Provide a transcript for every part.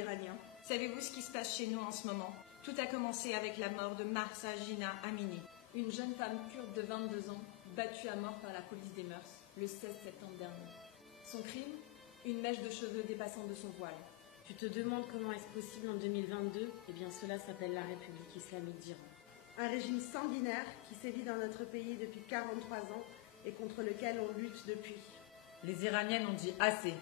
iranien. Savez-vous ce qui se passe chez nous en ce moment? Tout a commencé avec la mort de Mahsa Jina Amini, une jeune femme kurde de 22 ans, battue à mort par la police des mœurs, le 16 septembre dernier. Son crime? Une mèche de cheveux dépassant de son voile. Tu te demandes comment est-ce possible en 2022? Eh bien cela s'appelle la République islamique d'Iran. Un régime sanguinaire qui sévit dans notre pays depuis 43 ans et contre lequel on lutte depuis. Les Iraniennes ont dit assez.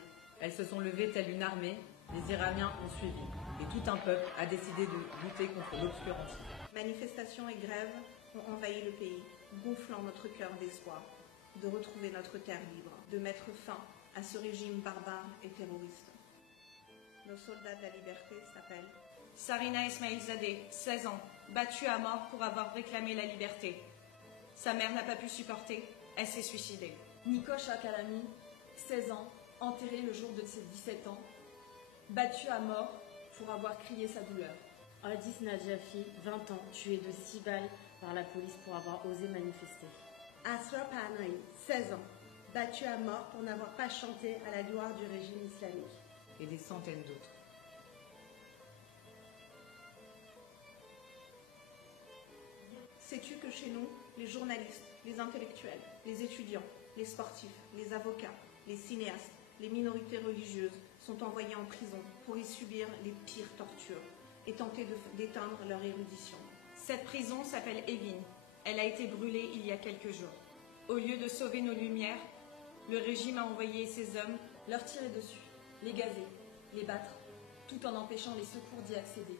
Elles se sont levées telle une armée, les Iraniens ont suivi. Et tout un peuple a décidé de lutter contre l'obscurantisme. Manifestations et grèves ont envahi le pays, gonflant notre cœur d'espoir, de retrouver notre terre libre, de mettre fin à ce régime barbare et terroriste. Nos soldats de la liberté s'appellent Sarina Esmailzadeh, 16 ans, battue à mort pour avoir réclamé la liberté. Sa mère n'a pas pu supporter, elle s'est suicidée. Nikosh Akalami, 16 ans, enterré le jour de ses 17 ans, battu à mort pour avoir crié sa douleur. Hadis Nadjafi, 20 ans, tué de 6 balles par la police pour avoir osé manifester. Asra Panahi, 16 ans, battu à mort pour n'avoir pas chanté à la gloire du régime islamique. Et des centaines d'autres. Sais-tu que chez nous, les journalistes, les intellectuels, les étudiants, les sportifs, les avocats, les cinéastes, les minorités religieuses sont envoyés en prison pour y subir les pires tortures et tenter d'éteindre leur érudition. Cette prison s'appelle Evin. Elle a été brûlée il y a quelques jours. Au lieu de sauver nos lumières, le régime a envoyé ses hommes leur tirer dessus, les gazer, les battre, tout en empêchant les secours d'y accéder,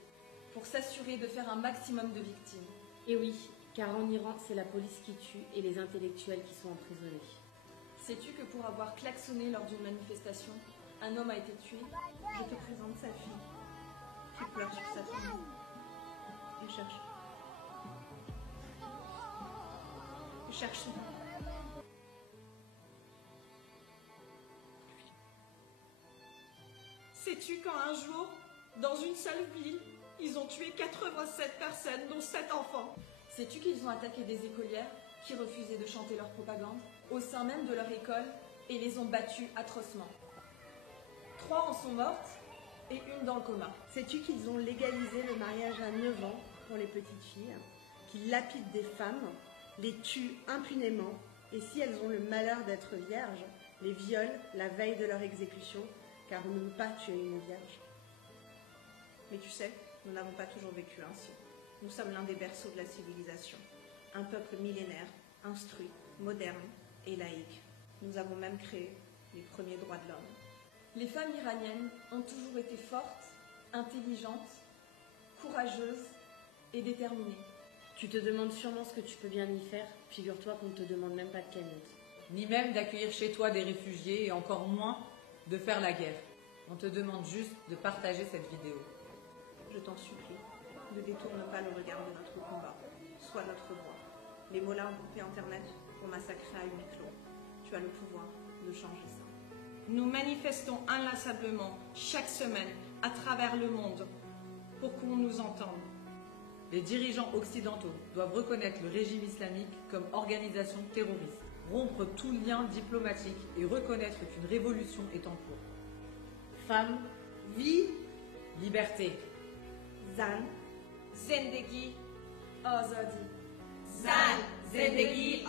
pour s'assurer de faire un maximum de victimes. Et oui, car en Iran, c'est la police qui tue et les intellectuels qui sont emprisonnés. Sais-tu que pour avoir klaxonné lors d'une manifestation, un homme a été tué? Je te présente sa fille, qui pleure sur sa famille. Il cherche. Il cherche son. Sais-tu quand un jour, dans une seule ville, ils ont tué 87 personnes, dont 7 enfants? Sais-tu qu'ils ont attaqué des écolières qui refusaient de chanter leur propagande au sein même de leur école et les ont battues atrocement? 3 en sont mortes et une dans le coma. Sais-tu qu'ils ont légalisé le mariage à 9 ans pour les petites filles, qu'ils lapident des femmes, les tuent impunément et si elles ont le malheur d'être vierges, les violent la veille de leur exécution, car on ne peut pas tuer une vierge. Mais tu sais, nous n'avons pas toujours vécu ainsi. Nous sommes l'un des berceaux de la civilisation. Un peuple millénaire, instruit, moderne et laïque. Nous avons même créé les premiers droits de l'homme. Les femmes iraniennes ont toujours été fortes, intelligentes, courageuses et déterminées. Tu te demandes sûrement ce que tu peux bien y faire. Figure-toi qu'on ne te demande même pas de cagnotte. Ni même d'accueillir chez toi des réfugiés et encore moins de faire la guerre. On te demande juste de partager cette vidéo. Je t'en supplie, ne détourne pas le regard de notre combat. Sois notre voix. Les mollahs ont coupé Internet pour massacrer à huis clos. Tu as le pouvoir de changer ça. Nous manifestons inlassablement, chaque semaine, à travers le monde, pour qu'on nous entende. Les dirigeants occidentaux doivent reconnaître le régime islamique comme organisation terroriste, rompre tout lien diplomatique et reconnaître qu'une révolution est en cours. Femmes, Vie, liberté. Zan, Zendegi, Azadi. Zan, Zendegi,